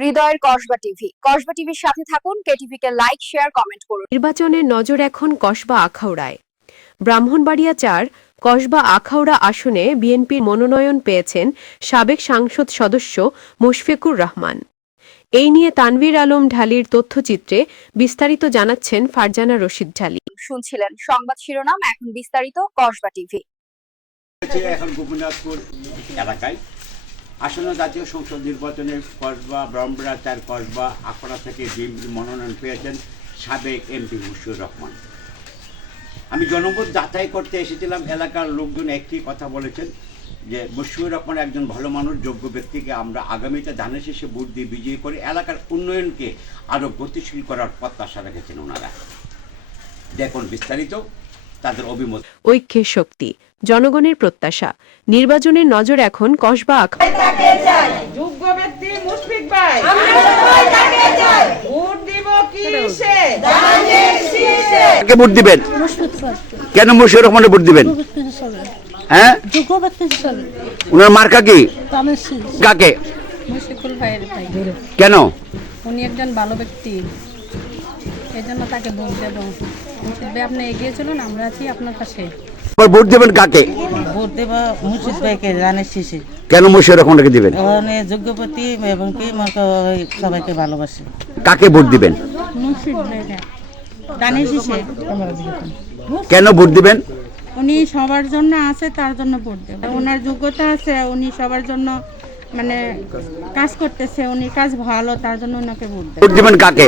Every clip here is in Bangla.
হৃদয়ের কসবা টিভি। কসবা টিভির সাথে থাকুন কেটিভি কে লাইক শেয়ার কমেন্ট করুন। নির্বাচনের নজর এখন কসবা আখাউড়ায়। ব্রাহ্মণবাড়িয়া চার কসবা আখাউড়া আসনে বিএনপির মনোনয়ন পেয়েছেন সাবেক সাংসদ সদস্য মুশফিকুর রহমান। এই নিয়ে তানভীর আলম ঢালির তথ্যচিত্রে বিস্তারিত জানাচ্ছেন ফারজানা রশিদ ঢালি। শুনছিলেন সংবাদ শিরোনাম এখন বিস্তারিত কসবা টিভি। এখন গোপীনাথপুর এলাকায় আসন্ন জাতীয় সংসদ নির্বাচনে কসবা ব্রহ্মরা চার কসবা, আখড়া থেকে বিএনপির মনোনয়ন পেয়েছেন সাবেক এমপি মুশিউর রহমান। আমি জনমত যাচাই করতে এসেছিলাম, এলাকার লোকজন একটি কথা বলেছেন যে মুশিউর রহমান একজন ভালো মানুষ, যোগ্য ব্যক্তিকে আমরা আগামীতে ধানের শেষে ভোট দিয়ে বিজয়ী করে এলাকার উন্নয়নকে আরও গতিশীল করার প্রত্যাশা রেখেছেন ওনারা। দেখুন বিস্তারিত। তাদের অভিমত। ঐক্যের শক্তি জনগণের প্রত্যাশা। নির্বাচনের নজর এখন কসবা যোগ্য ব্যক্তি মুশফিক ভাই। ভোট দিব কিসে ভোট দিবেন? কেন মুশিউর রহমানের ভোট দিবেন? হ্যাঁ? যোগ্য উনার মার্কা কি? কাকে? কেন? উনি একজন ভালো ব্যক্তি। এই জন্য তাকে ভোট দেব ভাই আপনি এগিয়ে চলুন আমরা আছি আপনার পাশে। আবার ভোট দেবেন কাকে? ভোট দেবা মুর্শিদ ভাইকে জানের শেষে কেন মুশিউর রহমানকে দিবেন? ওখানে যোগ্যপতি এবং কি সবাইকে ভালোবাসে। কাকে ভোট দিবেন? মুশফিক ভাই জানের শেষে কেন ভোট দিবেন? উনি সবার জন্য আছে তার জন্য ভোট দেব। ওনার যোগ্যতা আছে উনি সবার জন্য মানে কাজ করতেছে উনি কাজ ভালো তার জন্য ওনাকে ভোট দেব। ভোট দিবেন কাকে?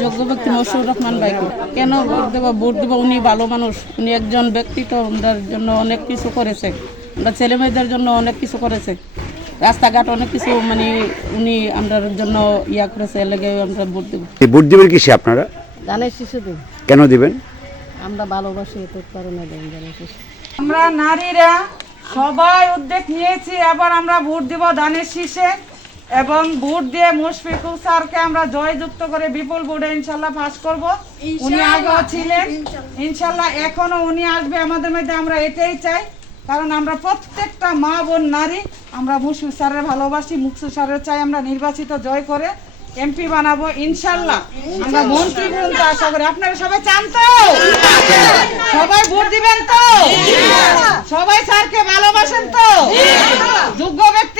যোগ্য ব্যক্তি মশুর রহমান ভাইকে। কেন ভোট দেবা? ভোট দেবা উনি ভালো মানুষ। উনি একজন ব্যক্তি তো আমাদের জন্য অনেক কিছু করেছে। আমরা ছেলে মেয়েদের জন্য অনেক কিছু করেছে। রাস্তাঘাট অনেক কিছু মানে উনি আমাদের জন্য ইয়া করেছে এর লেগে আমরা ভোট দেবো। ভোট দিবেন কিসে আপনারা? জানের শিশু দিন কেন দিবেন? আমরা ভালোবাসি তো কারণে দেন জানের শিশু। আমরা নারীরা সবাই উদ্যোগ নিয়েছি এবার আমরা ভোট দিব ধানের শীষে এবং ভোট দিয়ে মুশফিকুল স্যারকে আমরা জয়যুক্ত করে বিপুল ভোটে ইনশাল্লাহ পাস করব। উনি আগেও ছিলেন। ইনশাল্লাহ। এখনও উনি আসবে আমাদের মধ্যে আমরা এটাই চাই। কারণ আমরা প্রত্যেকটা মা বোন নারী আমরা মুশফিক স্যারের ভালোবাসি মুকসু স্যারের চাই আমরা নির্বাচিত জয় করে এমপি বানাবো ইনশাল্লাহ। আমরা মন্ত্রী পর্যন্ত আশা করি। আপনারা সবাই চান তো? সবাই ভোট দিবেন তো? সবাই স্যারকে ভালোবাসেন তো? যোগ্য ব্যক্তি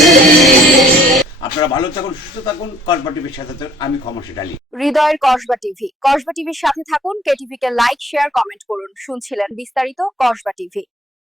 আপনারা ভালো থাকুন, সুস্থ থাকুন, কসবা টিভির সাথে। আমি ক্ষমসী ডালি। হৃদয়ের কসবা টিভি। কসবা টিভির সাথে থাকুন কেটিভিকে লাইক, শেয়ার, কমেন্ট করুন। শুনছিলেন বিস্তারিত কসবা টিভি।